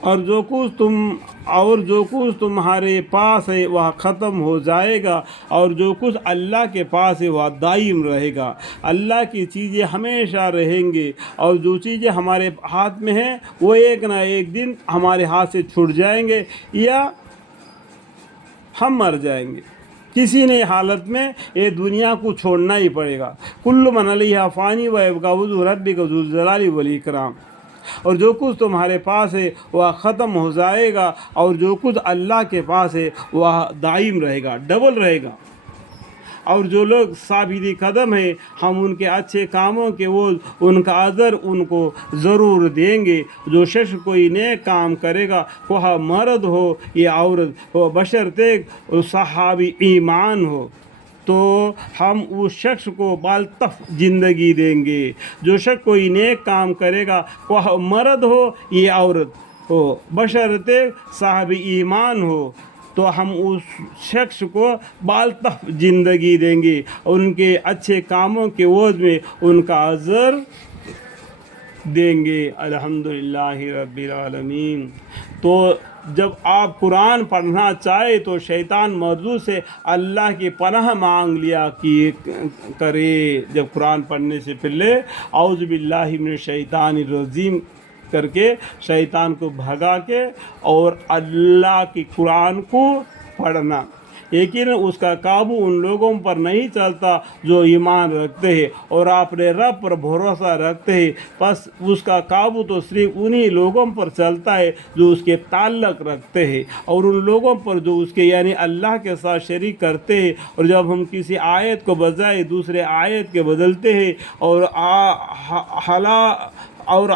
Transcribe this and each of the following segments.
اور جو کچھ تمہارے پاس ہے وہ ختم ہو جائے گا، اور جو کچھ اللہ کے پاس ہے وہ دائم رہے گا۔ اللہ کی چیزیں ہمیشہ رہیں گے، اور جو چیزیں ہمارے ہاتھ میں ہیں وہ ایک نہ ایک دن ہمارے ہاتھ سے چھوٹ جائیں گے یا ہم مر جائیں گے۔ کسی نے حالت میں یہ دنیا کو چھوڑنا ہی پڑے گا۔ کل من علیہا فانی ویبقی وجہ ربک ذو الجلال والاکرام۔ اور جو کچھ تمہارے پاس ہے وہ ختم ہو جائے گا، اور جو کچھ اللہ کے پاس ہے وہ دائم رہے گا، ڈبل رہے گا۔ اور جو لوگ ثابت قدم ہیں ہم ان کے اچھے کاموں کے وہ ان کا اجر ان کو ضرور دیں گے۔ جو شخص کوئی نیک کام کرے گا، وہ مرد ہو یا عورت ہو، بشرطے صاحب ایمان ہو، تو ہم اس شخص کو بالطف زندگی دیں گے۔ جو شخص کوئی نیک کام کرے گا، وہ مرد ہو یا عورت ہو، بشرطے صاحب ایمان ہو، تو ہم اس شخص کو بالطف زندگی دیں گے، اور ان کے اچھے کاموں کے عوض میں ان کا اجر دیں گے۔ الحمدللہ رب العالمین۔ تو جب آپ قرآن پڑھنا چاہے تو شیطان مردود سے اللہ کی پناہ مانگ لیا کرے۔ جب قرآن پڑھنے سے پہلے اعوذ باللہ من الشیطان الرجیم کر کے شیطان کو بھگا کے اور اللہ کی قرآن کو پڑھنا۔ لیکن اس کا قابو ان لوگوں پر نہیں چلتا جو ایمان رکھتے ہیں اور اپنے رب پر بھروسہ رکھتے ہیں، بس اس کا قابو تو صرف انہی لوگوں پر چلتا ہے جو اس کے تعلق رکھتے ہیں، اور ان لوگوں پر جو اس کے یعنی اللہ کے ساتھ شریک کرتے ہیں۔ اور جب ہم کسی آیت کو بجائے دوسرے آیت کے بدلتے ہیں اور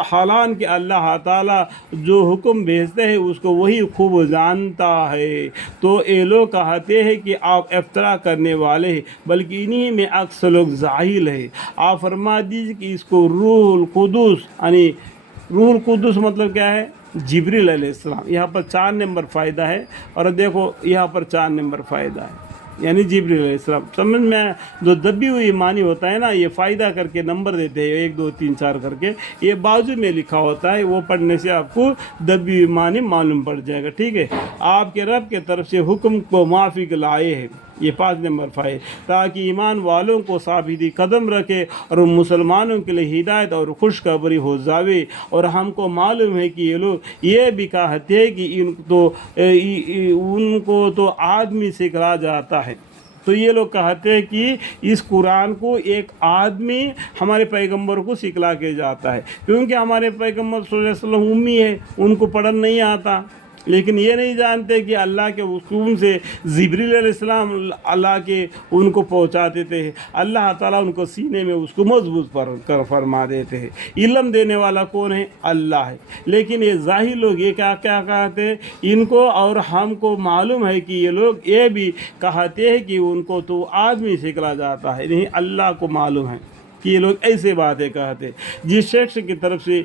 حالانکہ اللہ تعالیٰ جو حکم بھیجتے ہیں اس کو وہی خوب جانتا ہے، تو یہ لوگ کہتے ہیں کہ آپ افترا کرنے والے ہیں، بلکہ انہی میں اکثر لوگ جاہل ہیں۔ آپ فرما دیجیے کہ اس کو روح القدس، یعنی روح القدس مطلب کیا ہے؟ جبریل علیہ السلام۔ یہاں پر 4 نمبر فائدہ ہے، اور دیکھو یہاں پر 4 نمبر فائدہ ہے، یعنی جبریل علیہ السلام۔ سمجھ میں جو دبی ہوئی معنی ہوتا ہے نا، یہ فائدہ کر کے نمبر دیتے ہیں 1 2 3 4 کر کے، یہ بازو میں لکھا ہوتا ہے، وہ پڑھنے سے آپ کو دبی ہوئی معنی معلوم پڑ جائے گا، ٹھیک ہے۔ آپ کے رب کے طرف سے حکم کو موافق لائے ہیں، یہ 5 نمبر فائدہ، تاکہ ایمان والوں کو ثابت قدم رکھے اور مسلمانوں کے لیے ہدایت اور خوشخبری ہو جاوے۔ اور ہم کو معلوم ہے کہ یہ لوگ یہ بھی کہتے ہیں کہ ان کو تو آدمی سکھلایا جاتا ہے، تو یہ لوگ کہتے ہیں کہ اس قرآن کو ایک آدمی ہمارے پیغمبر کو سکھلا کے جاتا ہے، کیونکہ ہمارے پیغمبر صلی اللہ علیہ وسلم امی ہے، ان کو پڑھنا نہیں آتا۔ لیکن یہ نہیں جانتے کہ اللہ کے حکم سے جبریل علیہ السلام اللہ کے ان کو پہنچاتے تھے، اللہ تعالیٰ ان کو سینے میں اس کو مضبوط کر فرما دیتے ہیں۔ علم دینے والا کون ہے؟ اللہ ہے۔ لیکن یہ ظاہر لوگ یہ کیا کہتے ہیں؟ ان کو اور ہم کو معلوم ہے کہ یہ لوگ یہ بھی کہتے ہیں کہ ان کو تو آدمی سکھلا جاتا ہے، نہیں، اللہ کو معلوم ہے کہ یہ لوگ ایسے باتیں کہتے ہیں۔ جس شخص کی طرف سے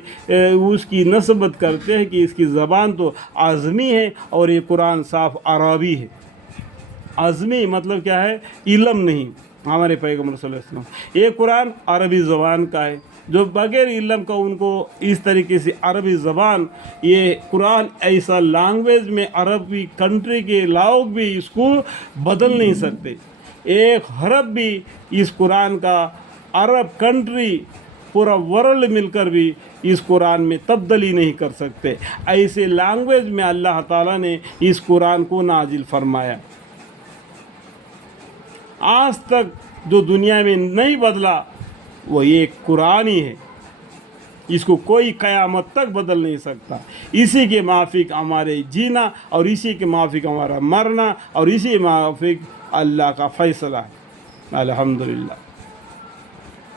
اس کی نسبت کرتے ہیں کہ اس کی زبان تو عظمی ہے اور یہ قرآن صاف عربی ہے۔ عظمی مطلب کیا ہے؟ علم نہیں۔ ہمارے پیغمبر صلی اللہ علیہ وسلم یہ قرآن عربی زبان کا ہے، جو بغیر علم کا ان کو اس طریقے سے عربی زبان، یہ قرآن ایسا لینگویج میں عربی کنٹری کے لوگ بھی اس کو بدل نہیں سکتے، ایک حرف بھی اس قرآن کا عرب کنٹری پورا ورلڈ مل کر بھی اس قرآن میں تبدیلی نہیں کر سکتے۔ ایسے لینگویج میں اللہ تعالیٰ نے اس قرآن کو نازل فرمایا۔ آج تک جو دنیا میں نہیں بدلا وہ ایک قرآن ہی ہے، اس کو کوئی قیامت تک بدل نہیں سکتا۔ اسی کے موافق ہمارے جینا اور اسی کے موافق ہمارا مرنا اور اسی موافق اللہ کا فیصلہ ہے۔ الحمدللہ۔